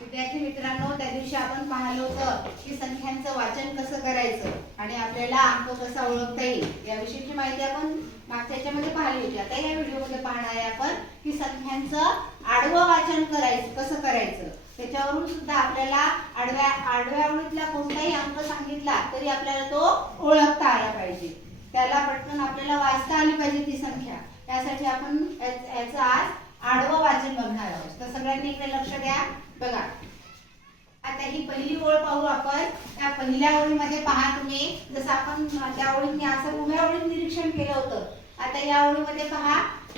विद्यार्थी मित्रांनो त्या दिवशी आपण पाहिलं होतं की संख्यांचं वाचन कसं करायचं आणि आपल्याला अंक कसा ओळखता येईल याविषयीची माहिती आपण मागच्या याच्यामध्ये पाहिली होती. आता या व्हिडिओमध्ये पाहणार आहे आपण की संख्यांचं आडवं वाचन करायचं कसं करायचं? त्याच्यावरून सुद्धा आपल्याला आडव्या आडव्या ओळीतला कोणताही अंक सांगितला तरी आपल्याला तो ओळखता आला पाहिजे. त्याला पटकन आपल्याला वाचता आली पाहिजे ती संख्या. त्यासाठी आपण याचं आज आडवं वाचन बघणार आहोत. तर सगळ्यांनी इकडे लक्ष द्या. बघा. आता ही पहिली ओळ पाहू आपण. त्या पहिल्या ओळीमध्ये पहा तुम्ही. जसं आपण त्या ओळींनी असं उभ्या ओळीत निरीक्षण केलं होतं. आता या ओळीमध्ये पहा.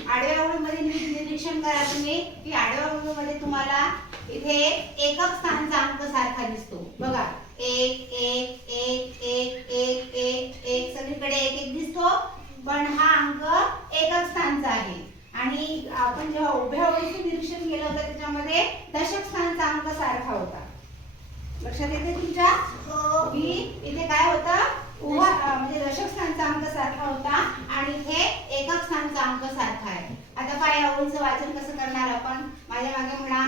आडव्या ओळीमध्ये निरीक्षण करा तुम्ही. की आडव्या ओळीमध्ये तुम्हाला इथे एकक स्थानचा अंक सारखा दिसतो. बघा. एक एक एक एक एक एक एक. सगळीकडे एक एक दिसतो. पण हा अंक एकक स्थानचा आहे. आणि आपण जेव्हा उभ्या ओळीचं निरीक्षण केलं होतं त्याच्यामध्ये दशक स्थानचा अंक सारखा होता. लक्षात येते तुमच्या? की इथे काय होता? उभा म्हणजे दशक स्थानचा अंक सारखा होता आणि इथे एकक स्थानचा अंक सारखा आहे. आता पहा या ओळीचं वाचन कसं करणार आपण? माझ्या मागे म्हणा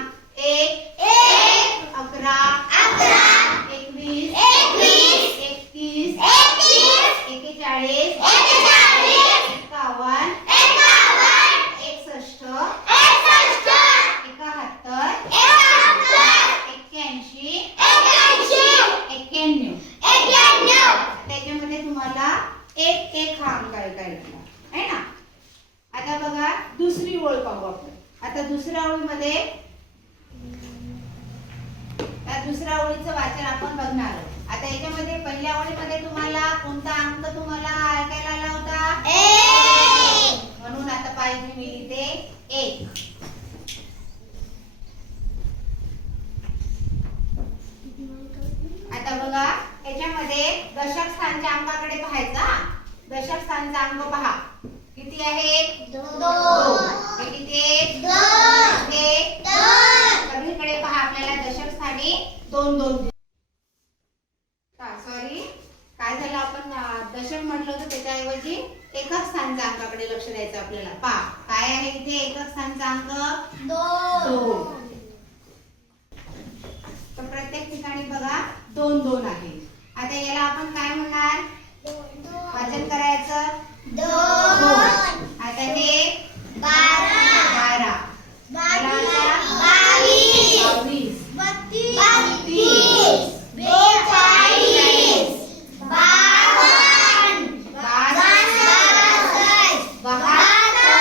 एक अकरा अकरा एकवीस एकतीस एकतीस एकेचाळीस एकेचाळीस एकावन्न एकावन्न एकसष्ट एकसष्ट एकाहत्तर एकाहत्तर एक्क्याऐंशी एक्याऐंशी एक्क्याण्णव एक्याण्णव त्याच्यामध्ये तुम्हाला एक एक हा अंक ऐकायला आहे ना आता बघा दुसरी ओळ पाहू आपण आता दुसऱ्या ओळीमध्ये दुसऱ्या ओळीचं वाचन आपण बघणार आहोत. आता याच्यामध्ये पहिल्या ओळीमध्ये तुम्हाला कोणता अंक तुम्हाला ऐकायला आला होता? म्हणून आता पाहिजे मी लिहिते एक. आता बघा याच्यामध्ये दशक स्थानच्या अंकाकडे पाहायचा. दशक स्थानचा अंक पहा. किती आहे दोन हे किती हे पहा आपल्याला दशक स्थानी दोन दोन सॉरी काय झालं आपण दशक म्हटलं होतं त्याच्याऐवजी एकक स्थानच्या अंकाकडे लक्ष द्यायचं आपल्याला पहा काय आहे इथे एकक स्थानचा अंक दोन तर प्रत्येक ठिकाणी बघा दोन. दोन आहे आता याला आपण काय म्हणणार वाचन करायचं. आता हे बारा. बारा. बावीस. बावीस. बावीस बत्तीस. बेचाळीस. बावन्न. बासष्ट. बहात्तर.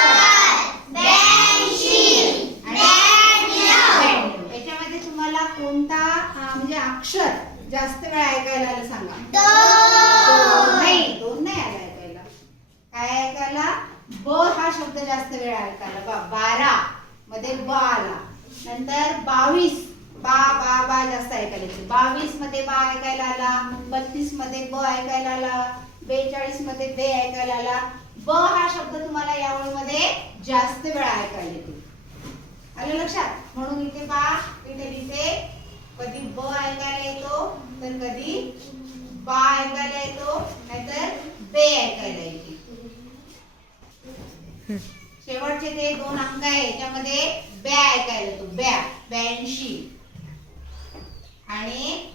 ब्याऐंशी. ब्याण्णव. ब्याण्णव. याच्यामध्ये तुम्हाला कोणता अं, म्हणजे अक्षर जास्त वेळा ऐकायला आलं सांगा. दोन. नाही दोन नाही काय ऐकायला? ब हा शब्द जास्त वेळ ऐकायला. बा बारा मध्ये ब आला नंतर बावीस. बा बा बा जास्त ऐकायला बावीसमध्ये बा ऐकायला आला. बत्तीसमध्ये ब ऐकायला आला. बेचाळीसमध्ये बे ऐकायला आला. ब हा शब्द तुम्हाला या ओळीमध्ये जास्त वेळा ऐकायला येतो. आलं लक्षात? म्हणून इथे बा इथे लिहिते. कधी ब ऐकायला येतो तर कधी बा ऐकायला येतो. नाहीतर बे ऐकायला शेवटचे ते दोन अंक आहे याच्यामध्ये ब्या ऐकायला येतो. ब्या ब्याऐंशी. आणि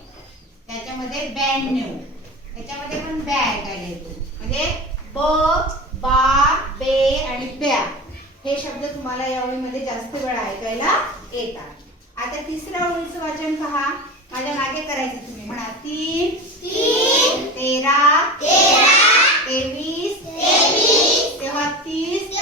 त्याच्यामध्ये ब्याण्णव. त्याच्यामध्ये पण ब्या ऐकायला येतो. म्हणजे ब बा बे आणि ब्या हे शब्द तुम्हाला या ओळीमध्ये जास्त वेळा ऐकायला येतात. आता तिसऱ्या ओळीचं वाचन पहा. माझ्या मागे करायचं तुम्ही म्हणा. तीन तीन तेरा तेवीस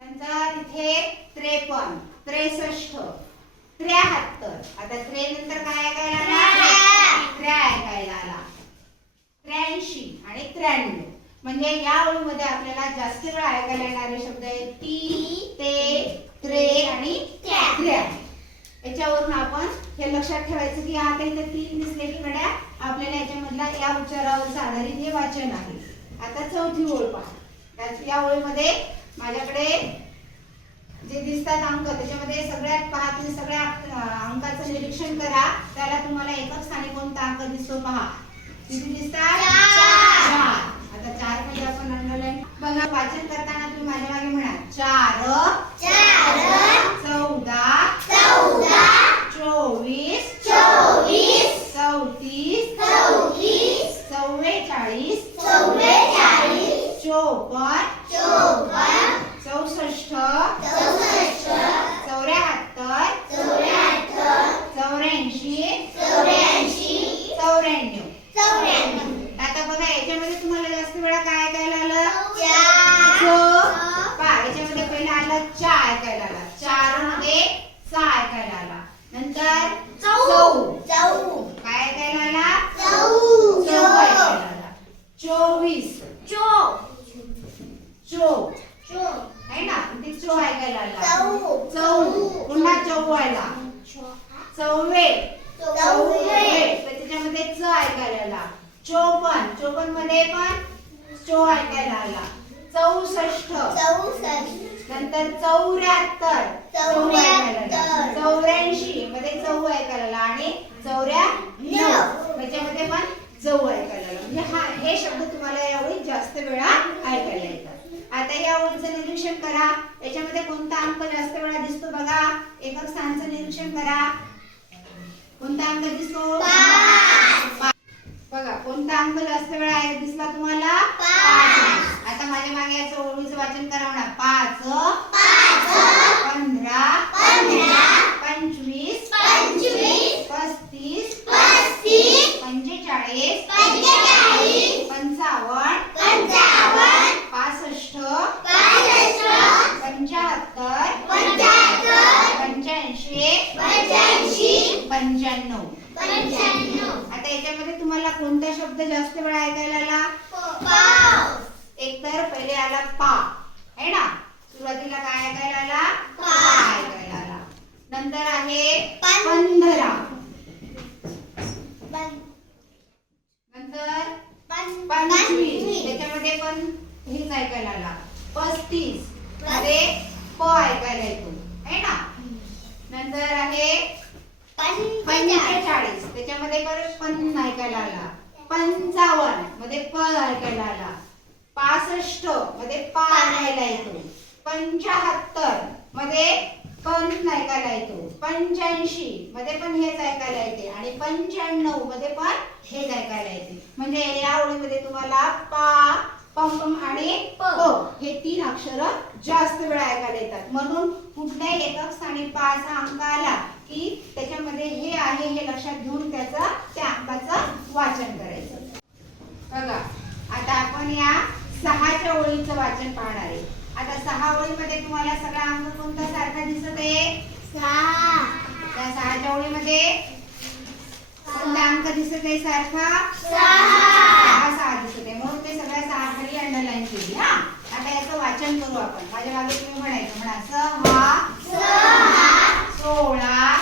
नंतर इथे त्रेपन्न त्रेसष्ट त्र्याहत्तर. आता त्रे नंतर काय ऐकायला आला? त्र्या ऐकायला आला. त्र्याऐंशी आणि त्र्याण्णव. म्हणजे या ओळीमध्ये आपल्याला जास्त वेळा ऐकायला येणारे शब्द आहेत ती ते त्रे आणि याच्यावरून आपण हे लक्षात ठेवायचं की आता इथे तीन दिसले की गड्या आपल्याला याच्यामधला या उच्चारावर आधारित हे वाचन आहे. आता चौथी ओळ पहा. या ओळीमध्ये माझ्याकडे जे दिसतात अंक त्याच्यामध्ये सगळ्यात पहा तुम्ही सगळ्या अंकाचं निरीक्षण करा. त्याला तुम्हाला एकच स्थानी कोणता अंक दिसतो पहा. किती दिसतात. आता चारमध्ये आपण अंडरलाईन बघा वाचन करताना तुम्ही माझ्या मागे म्हणा चार चौदा चोवीस चौतीस चव्वेचाळीस चौपन्न चौसष्ट चौऱ्याहत्तर चौऱ्याऐंशी चौऱ्याण्णव आता बघा याच्यामध्ये तुम्हाला जास्त वेळा काय ऐकायला आलं च पहा याच्यामध्ये पहिला आलं चा ऐकायला आला चारमध्ये सा ऐकायला आला नंतर चौ काय चौ चोवीस चो आहे ना ते चो ऐकायला आला चौ पुन्हा चौवायला चौवे चौवे तर त्याच्यामध्ये च ऐकायला आला चोपन्न चोपन्नमध्ये पण चो ऐकायला आला चौसष्ट. नंतर चौऱ्याहत्तर. चौऱ्याऐंशी. मध्ये चौ ऐकायला आणि चौऱ्या त्याच्यामध्ये पण चौ ऐकायला म्हणजे हा हे शब्द तुम्हाला यावेळी जास्त वेळा ऐकायला येतात. आता या ओळीचं निरीक्षण करा. याच्यामध्ये कोणता अंक जास्त वेळा दिसतो बघा. एकक स्थानचं निरीक्षण करा. कोणता अंक दिसतो. बघा कोणता अंक जास्त वेळा दिसला तुम्हाला? माझ्या मागे याचं ओळीचं वाचन करावणार पाच पंधरा पंचवीस पस्तीस पंचेचाळीस पंचावन्न पासष्ट पंच्याहत्तर पंच्याऐंशी पंच्याण्णव आता याच्यामध्ये तुम्हाला कोणता शब्द जास्त वेळा ऐकायला आला एक तर पहिले आला पा है ना सुरुवातीला काय ऐकायला आला पा ऐकायला आला नंतर आहे पं- पंधरा नंतर पंचवीस त्याच्यामध्ये पण हेच ऐकायला आला पस्तीसमध्ये प ऐकायला येतो है ना नंतर आहे पंचेचाळीस त्याच्यामध्ये परत पण ऐकायला आला पंचावन्नमध्ये प ऐकायला आला पासष्टमध्ये पा ऐकायला येतो पंच्याहत्तरमध्ये पण ऐकायला येतो पंच्याऐंशी मध्ये पण हेच ऐकायला येते आणि मध्ये पण हेच ऐकायला येते. म्हणजे या ओळीमध्ये तुम्हाला पा पम पम आणि प हे तीन अक्षर जास्त वेळा ऐकायला येतात. म्हणून कुठल्याही एकक स्थानी पाचा अंक आला की त्याच्यामध्ये हे आहे हे लक्षात घेऊन त्याचं त्या अंकाचं वाचन करायचं. बघा आता आपण या सहाच्या ओळीचं वाचन पाहणार आहे. आता सहा ओळीमध्ये तुम्हाला सगळा अंक कोणता सारखा दिसत आहे? त्या सहाच्या ओळीमध्ये कोणता अंक दिसत आहे सारखा? सहा. सहा दिसत आहे. म्हणून ते सगळ्या सहा खाली अंडरलाईन केली हा? आता याचं वाचन करू आपण. माझ्या मागे तुम्ही म्हणायचं म्हणा सहा. सोळा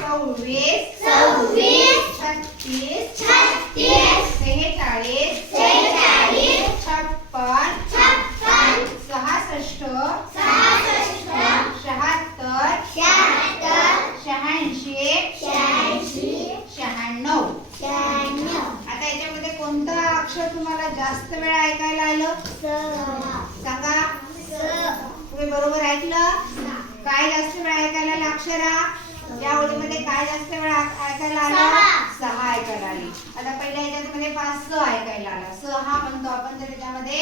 सव्वीस छत्तीस सेहेचाळीस छप्पन सहासष्ट शहात्तर शहाऐंशी शहाण्णव आता याच्यामध्ये कोणतं अक्षर तुम्हाला जास्त वेळा ऐकायला आलं सांगा तुम्ही बरोबर ऐकलं काय जास्त वेळा ऐकायला आलं अक्षरा या ओळीमध्ये काय जास्त वेळा ऐकायला आलं? सहा. ऐकायला आली. आता पहिल्या याच्यामध्ये पाच स ऐकायला आला. स हा म्हणतो आपण तर त्याच्यामध्ये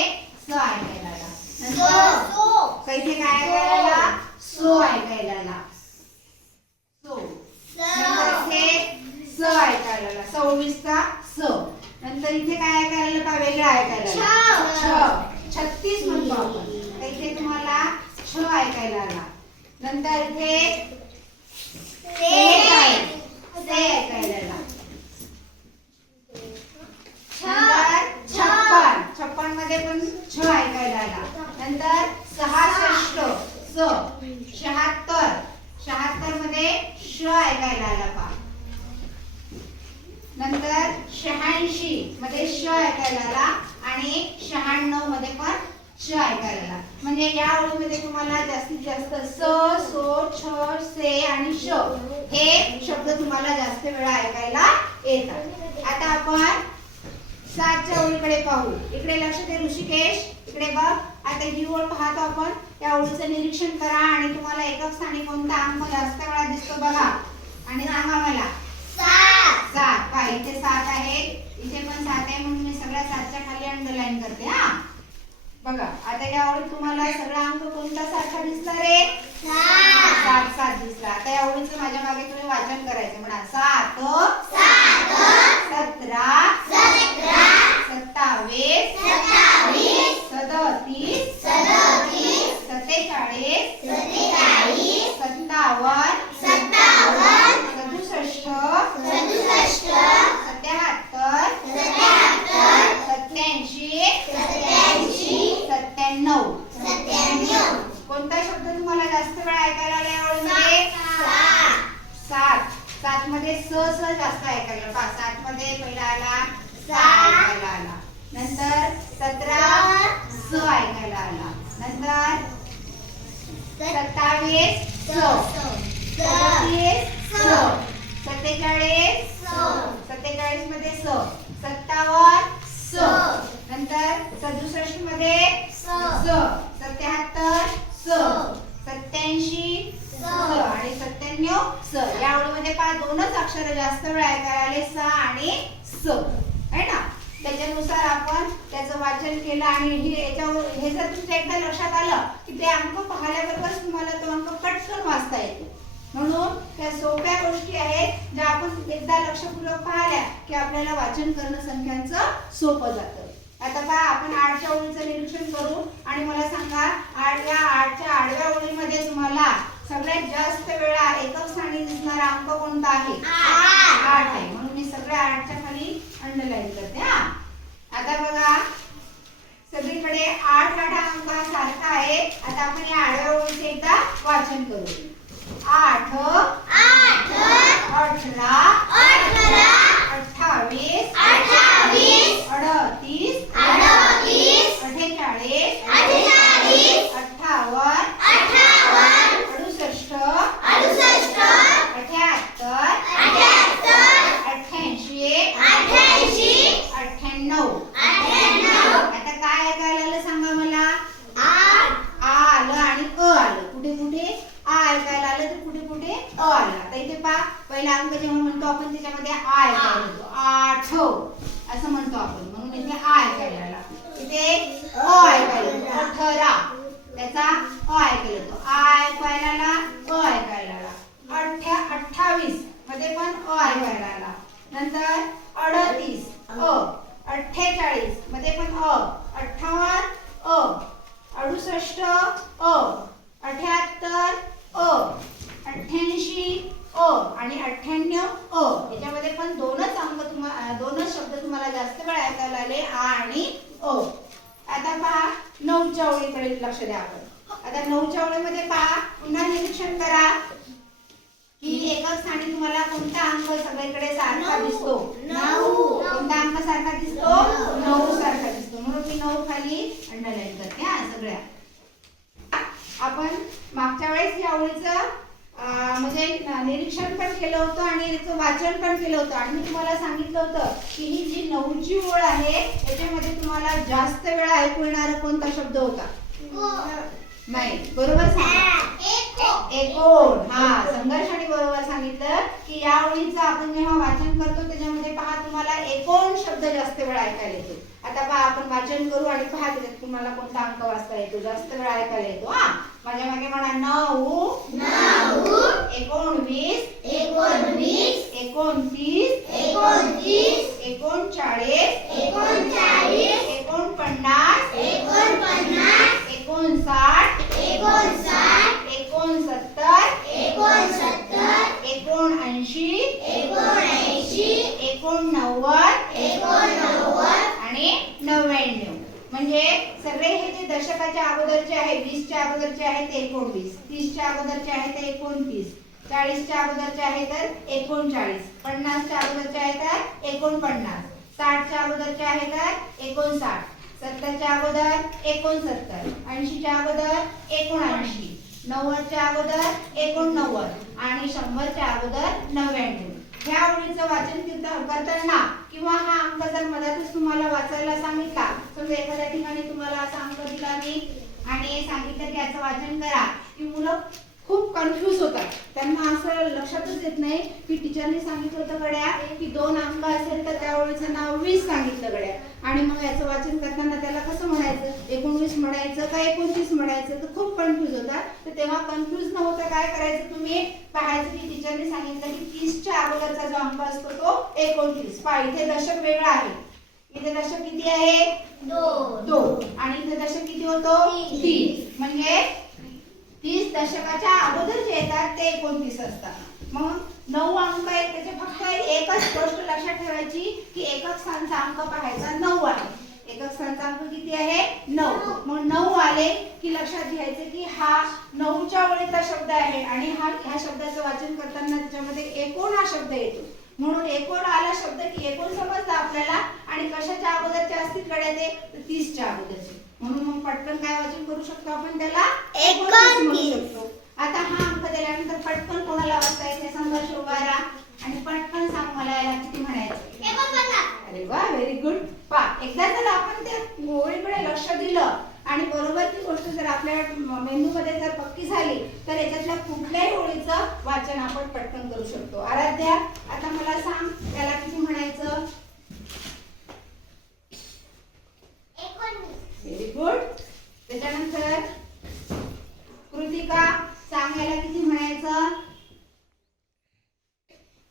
स ऐकायला आला. नंतर इथे काय ऐकायला आला? सो ऐकायला आला. सो. स. ऐकायला आला. सव्वीसचा स. नंतर इथे काय ऐकायला आलं? वेगळं ऐकायला आलं. छ. छ. छत्तीस म्हणतो आपण. इथे तुम्हाला छ ऐकायला आला. नंतर इथे से. से ऐकायला आला छ. नंतर छप्पन. छप्पनमध्ये पण छ ऐकायला आला. नंतर सहासष्ट स शहात्तर शहात्तरमध्ये श ऐकायला आला पहा नंतर शहाऐंशी मध्ये श ऐकायला आला आणि शहाण्णवमध्ये पण श ऐकायला आला म्हणजे या ओळीमध्ये तुम्हाला जास्तीत जास्त स सो छ से आणि श हे शब्द तुम्हाला जास्त वेळा ऐकायला येतात आता आपण सातच्या ओळीकडे पाहू इकडे लक्ष दे ऋषिकेश इकडे बघ आता ही ओळ पाहतो आपण त्या ओळीचं निरीक्षण करा आणि एकक स्थानी कोणता अंक जास्त वेळा दिसतो बघा. आणि सांगा मला. सात. सात. पहा इथे सात आहे. इथे पण सात आहे म्हणून मी सगळ्या सातच्या खाली अंडरलाईन करते हा. बघा आता या ओळीत तुम्हाला सगळा अंक कोणता सारखा दिसला रे? सात. सात सात दिसला. आता या ओळीचं माझ्या मागे तुम्ही वाचन करायचं म्हणा. सात. सात. सतरा. सत्तावीस. सदतीस. सदतीस. सत्तेचाळीस सत्तेचाळीस. सत्तावन्न सत्तावन्न. सदुसष्ट सदुसष्ट. सत्याहत्तर सत्याहत्तर. सत्याऐंशी सत्याऐंशी. सत्त्याण्णव सत्त्याण्णव. कोणता शब्द तुम्हाला जास्त वेळा ऐकायला आला या ओळीमध्ये सात. सात सात मध्ये स स जास्त ऐकायला पहा सात मध्ये पहिला आला सा सात. ऐकायला आला नंतर सतरा स ऐकायला आला नंतर सत्तावीस स सदतीस स सत्तेचाळीस सत्तेचाळीसमध्ये स सत्तावन्न स नंतर सदुसष्टमध्ये स सत्याहत्तर स सत्याऐंशी स आणि सत्त्याण्णव स. या ओळीमध्ये पहा दोनच अक्षर जास्त वेळा ऐकायला आले स आणि स. आहे ना? त्याच्यानुसार आपण त्याचं वाचन केलं आणि हे याच्यावर हे जर तुमच्या एकदा लक्षात आलं की ते अंक पाहिल्याबरोबरच तुम्हाला तो अंक पटकन वाचता येतो. म्हणून त्या सोप्या गोष्टी आहेत ज्या आपण एकदा लक्षपूर्वक पाहिल्या की आपल्याला वाचन करणं संख्यांचं सोपं जातं. आता पहा आपण आठच्या ओळीचं निरीक्षण करू आणि मला सांगा आठ या आठच्या आडव्या ओळीमध्ये तुम्हाला सगळ्यात जास्त वेळा एकक स्थानी दिसणारा अंक कोणता आहे आठ. आहे म्हणून मी सगळ्या आठच्या खाली अंडरलाईन करते हा आता बघा सगळीकडे आठ आठ अंक सारखा आहे आता आपण या आडव्या ओळीचे एकदा वाचन करू आठ आठ. अठरा अठरा. अठ्ठावीस अडतीस. अठ्ठेचाळीस. अठ्ठावन्न अठ्ठावन्न. अडुसष्ट अडुसष्ट. अठ्याहत्तर. अठ्ठ्याऐंशी अठ्ठ्याऐंशी. अठ्ठ्याण्णव अठ्ठ्याण्णव. आता काय ऐकायला आलं सांगा मला आठ. आ आलं आणि अ आलं कुठे कुठे आ ऐकायला आलं तर कुठे कुठे अ आलं आता इथे पा पहिला अंक जेव्हा म्हणतो आपण त्याच्यामध्ये आ ऐकायला येतो आठ असं म्हणतो आपण म्हणून इथे आ ऐकायला आला इथे अ ऐकायला येतो अठरा त्याचा अ ऐकायला येतो आ ऐकायला आला अ ऐकायला आला अठ्ठ्या अठ्ठावीसमध्ये पण अ ऐकायला आला नंतर अडतीस अ अठ्ठेचाळीसमध्ये पण अ अठ्ठावन्न अ अडुसष्ट अ अठ्याहत्तर अ अठ्ठ्याऐंशी अ आणि अठ्ठ्याण्णव अ याच्यामध्ये पण दोनच अंक तुम्हाला दोनच शब्द तुम्हाला जास्त वेळ ऐकायला आले आ आणि अ आता पहा नऊच्या ओळीकडे लक्ष द्या आपण आता नऊच्या ओळीमध्ये पहा पुन्हा निरीक्षण करा की एकच स्थानी तुम्हाला कोणता अंक सगळीकडे सारखा दिसतो नऊ. कोणता अंक सारखा दिसतो नऊ. नऊ सारखा दिसतो म्हणून मी नऊ खाली अंडरलाईन करते हा सगळ्या आपण मागच्या वेळेस या ओळीचं अं, म्हणजे निरीक्षण पण केलं होतं आणि याचं वाचन पण केलं होतं आणि मी तुम्हाला सांगितलं होतं की ही जी ओळ आहे याच्यामध्ये तुम्हाला जास्त वेळा ऐकू येणारा कोणता शब्द होता? नाही बरोबर सांगा. एकोण हा संघर्षाने बरोबर सांगितलं की या ओळीचं आपण जेव्हा वाचन करतो त्याच्यामध्ये पहा तुम्हाला एकोण शब्द जास्त वेळ ऐकायला येतो. आता पहा आपण वाचन करू आणि पहा त्याच्यात तुम्हाला कोणता अंक वाचता येतो? जास्त वेळ ऐकायला येतो हा. माझ्या मागे म्हणा नऊ. नऊ. एकोणवीस. एकोणवीस. एकोणतीस. एकोणतीस. एकोणचाळीस. एकोणचाळीस. एकोणपन्नास. एकोणपन्नास. एकोणसाठ. एकोणसाठ एकोणसत्तर एकोणसत्तर एकोणऐंशी एकोणऐंशी एकोणनव्वद एकोणनव्वद आणि नव्याण्णव म्हणजे सगळे हे जे दशकाच्या अगोदरचे आहे वीसच्या अगोदरचे आहे ते एकोणवीस तीसच्या अगोदरचे आहे तर एकोणतीस. चाळीसच्या अगोदरचे आहे तर एकोणचाळीस. पन्नासच्या अगोदरचे आहे तर एकोणपन्नास. साठच्या अगोदरचे आहे तर एकोणसाठ. सत्तरच्या अगोदर एकोणसत्तर. ऐंशीच्या अगोदर एकोणऐंशी. नव्वदच्या अगोदर एकोणनव्वद. आणि शंभरच्या अगोदर नव्याण्णव. ह्या ओळीचं वाचन करताना किंवा हा अंक जर मधातच तुम्हाला वाचायला सांगितला समजा एखाद्या ठिकाणी तुम्हाला असा अंक दिला की आणि सांगितलं की याचं वाचन करा. की मुलं खूप कन्फ्यूज होतात. त्यांना असं लक्षातच येत नाही की टीचरने सांगितलं होतं गड्या की दोन अंक असेल तर त्यावेळेचं नाव वीस सांगितलं गड्या. आणि मग याचं वाचन करताना त्याला कसं म्हणायचं? एकोणवीस म्हणायचं का एकोणतीस म्हणायचं? तर खूप कन्फ्यूज होतात. तर तेव्हा कन्फ्यूज न होता काय करायचं तुम्ही? पाहायचं की टीचरने सांगितलं की तीसच्या अगोदरचा जो अंक असतो तो एकोणतीस. पहा इथे दशक वेगळा आहे. इथे दशक किती आहे? दोन. आणि इथे दशक किती होतो. तीन म्हणजे तीस दशकाच्या अगोदर जे येतात ते एकोणतीस असतात. मग नऊ अंक आहेत त्याचे फक्त एकच गोष्ट लक्षात ठेवायची की एकक स्थानचा अंक पाहायचा नऊ आहे. एकक स्थानचा अंक किती आहे? नऊ. मग नऊ आले की लक्षात घ्यायचे की हा नऊच्या वेळेचा शब्द आहे आणि हा ह्या शब्दाचं वाचन करताना त्याच्यामध्ये एकूण हा शब्द येतो. म्हणून एकूण आला शब्द की एकूण समजतं आपल्याला आणि कशाच्या अगोदरचे असतील गड्या ते तर तीसच्या अगोदरचे. म्हणून मग पटकन काय वाचन करू शकतो आपण त्याला? एकोणतीस. म्हणू. शकतो. आता हा अंक दिल्यानंतर पटकन कोणाला वाचता येते? संघर्ष उभारा. आणि पटकन सांग मला याला किती म्हणायचं? अरे वा व्हेरी गुड पा एकदा जर आपण त्या ओळीकडे लक्ष दिलं आणि बरोबर ती गोष्ट जर आपल्या मेंदूमध्ये जर पक्की झाली तर याच्यातल्या कुठल्याही ओळीचं वाचन आपण पटकन करू शकतो आराध्या आता मला सांग त्याला किती म्हणायचं एकोणवीस व्हेरी गुड त्याच्यानंतर कृतिका सांग याला किती म्हणायचं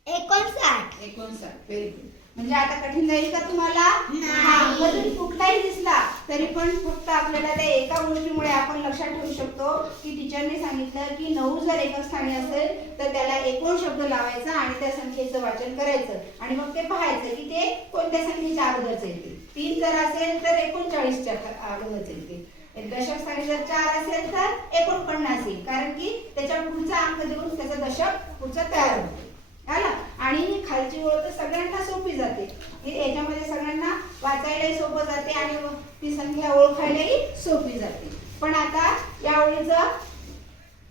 एकोणसाठ एकोणसाठ व्हेरी गुड म्हणजे आता कठीण जाईल का तुम्हाला नाही. हा अंक जरी कुठलाही दिसला तरी पण फक्त आपल्याला त्या एका गोष्टीमुळे आपण लक्षात ठेवू शकतो की टीचरने सांगितलं की नऊ जर एकच स्थानी असेल तर त्याला एकूण शब्द लावायचा आणि त्या संख्येचं वाचन करायचं. आणि मग ते पाहायचं की ते कोणत्या संख्येच्या अगोदरच येते तीन जर असेल तर एकोणचाळीसच्या अगोदरच येते दशक स्थानी जर चार असेल तर एकोणपन्नास येईल. कारण की त्याच्या पुढचा अंक देऊन त्याचं दशक पुढचं तयार होतं. आला आणि ही खालची ओळ तर सगळ्यांना सोपी जाते. याच्यामध्ये सगळ्यांना वाचायलाही सोपं जाते आणि ती संख्या ओळखायलाही सोपी जाते. पण आता या ओळीचं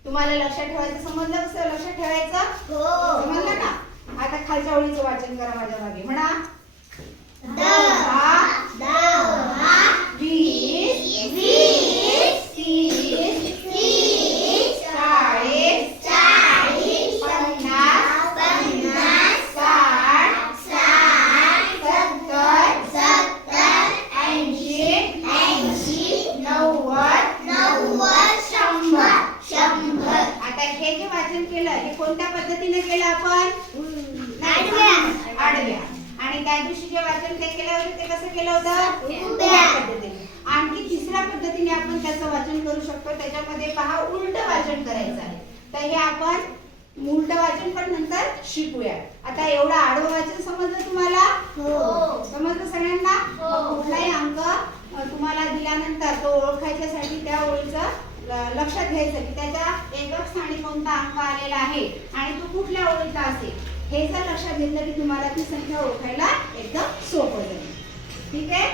तुम्हाला लक्षात ठेवायचं समजलं कसं? लक्षात ठेवायचं? हो. समजलं ना आता खालच्या ओळीचं वाचन करा माझ्या मागे. म्हणा. कोणत्या पद्धतीने केलं आपण? आडव्या. आणि त्या दिवशी जे वाचन ते केलं होतं ते कसं केलं होतं? पद्धतीने. आणखी तिसऱ्या पद्धतीने आपण त्याचं वाचन करू शकतो. त्याच्यामध्ये पहा उलट वाचन करायचं आहे. तर हे आपण उलट वाचन पण नंतर शिकूया. आता एवढं आडवं वाचन समजलं तुम्हाला? हो. समजलं सगळ्यांना? हो. कुठलाही अंक तुम्हाला दिल्यानंतर तो ओळखायच्यासाठी त्या ओळीचं लक्षात घ्यायचं की त्याच्या एकक स्थानी कोणता अंक आलेला आहे आणि तो कुठल्या ओळीचा असेल हे जर लक्षात घेतलं की तुम्हाला ती संख्या ओळखायला एकदम सोपं जाईल. ठीक आहे?